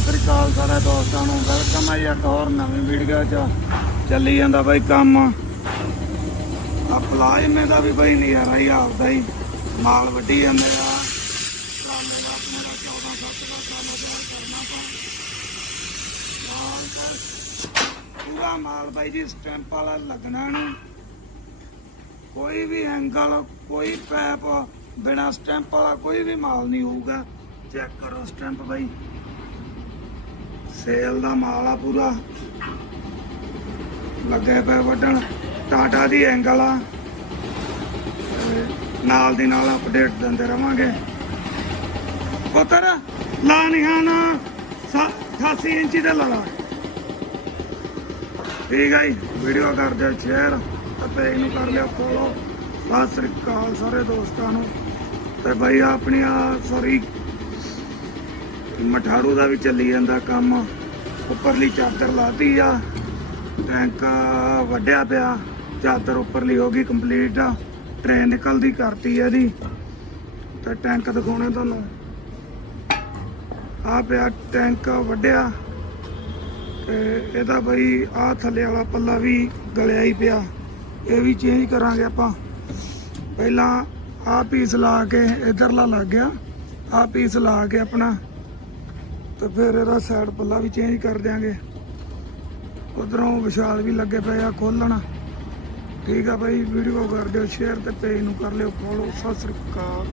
ਸਤਿ ਸ੍ਰੀ ਅਕਾਲ ਸਾਰੇ ਦੋਸਤਾਂ ਨੂੰ। ਵੈਲਕਮ ਹੈ ਇੱਕ ਹੋਰ ਨਵੀਂ ਵੀਡੀਓ 'ਚ। ਚੱਲੀ ਜਾਂਦਾ ਬਾਈ ਕੰਮ। ਆ ਪਲਾਜ਼ਮੇ ਦਾ ਵੀ ਬਾਈ ਨਜ਼ਾਰਾ ਹੀ ਆਪਦਾ ਹੀ। ਮਾਲ ਵੱਢੀ ਜਾਂਦੇ ਆ। ਟਰਾਲੇ ਦਾ ਆਪਣੇ 14 ਸੱਤ ਦਾ ਕੰਮ ਤਿਆਰ ਕਰਨਾ ਪਾ ਪੂਰਾ ਮਾਲ ਬਾਈ ਜੀ ਸਟੈਂਪ ਵਾਲਾ ਲੱਗਣਾ ਨਹੀਂ ਕੋਈ ਵੀ ਐਂਗਲ ਕੋਈ ਪੈਪ ਬਿਨਾ ਸਟੈਂਪ ਵਾਲਾ ਕੋਈ ਵੀ ਮਾਲ ਨਹੀਂ ਹੋਊਗਾ। ਚੈੱਕ ਕਰੋ ਸਟੈਂਪ ਬਾਈ। ਸੇਲ ਦਾ ਮਾਲ ਆ ਪੂਰਾ। ਲੱਗੇ ਪਏ ਵੱਢਣ। ਟਾਟਾ ਦੀ ਐਂਗਲ ਆ। ਨਾਲ ਦੀ ਨਾਲ ਅਪਡੇਟ ਦਿੰਦੇ ਰਵਾਂਗੇ। ਪੁੱਤਰ ਲਾ ਨਿਹਾਨ 88 ਇੰਚੀ ਦੇ ਲੜਾ ਠੀਕ ਹੈ ਵੀਡੀਓ ਕਰ ਦਿਓ ਸ਼ੇਅਰ ਅਤੇ ਇਹਨੂੰ ਕਰ ਲਿਓ ਫੋਲੋ ਸਤਿ ਸ੍ਰੀ ਅਕਾਲ ਸਾਰੇ ਦੋਸਤਾਂ ਨੂੰ। ਤੇ ਬਈ ਆਪਣੀ ਆ ਸੌਰੀ ਮਠਾਰੂ ਦਾ ਵੀ ਚੱਲੀ ਜਾਂਦਾ ਕੰਮ। ਉੱਪਰਲੀ ਚਾਦਰ ਲਾਤੀ ਆ। ਟੈਂਕ ਵੱਡਿਆ ਪਿਆ। ਚਾਦਰ ਉੱਪਰਲੀ ਹੋ ਗਈ ਕੰਪਲੀਟ। ਟ੍ਰੇਨ ਨਿਕਲਦੀ ਕਰਤੀ ਆ ਇਹਦੀ। ਤੇ ਟੈਂਕ ਦਿਖਾਉਣੇ ਤੁਹਾਨੂੰ। ਆ ਪਿਆ ਟੈਂਕ ਵੱਡਿਆ ਤੇ ਇਹਦਾ ਬਈ ਆ ਥੱਲੇ ਵਾਲਾ ਪੱਲਾ ਵੀ ਗਲਿਆ ਹੀ ਪਿਆ। ਇਹ ਵੀ ਚੇਂਜ ਕਰਾਂਗੇ ਆਪਾਂ। ਪਹਿਲਾਂ ਆ ਪੀਸ ਲਾ ਕੇ ਇਧਰਲਾ ਲੱਗ ਗਿਆ। ਆ ਪੀਸ ਲਾ ਕੇ ਆਪਣਾ ਤੇ ਫਿਰ ਇਹਦਾ ਸਾਈਡ ਪੱਲਾ ਵੀ ਚੇਂਜ ਕਰ ਦਿਆਂਗੇ। ਉਧਰੋਂ ਵਿਸ਼ਾਲ ਵੀ ਲੱਗੇ ਪਏ ਆ ਖੋਲਣ। ਠੀਕ ਆ ਬਾਈ ਵੀਡੀਓ ਕਰ ਦਿਓ ਸ਼ੇਅਰ ਤੇ ਪੇਜ ਨੂੰ ਕਰ ਲਿਓ ਫੋਲੋ ਸਤਿ ਸ੍ਰੀ ਅਕਾਲ।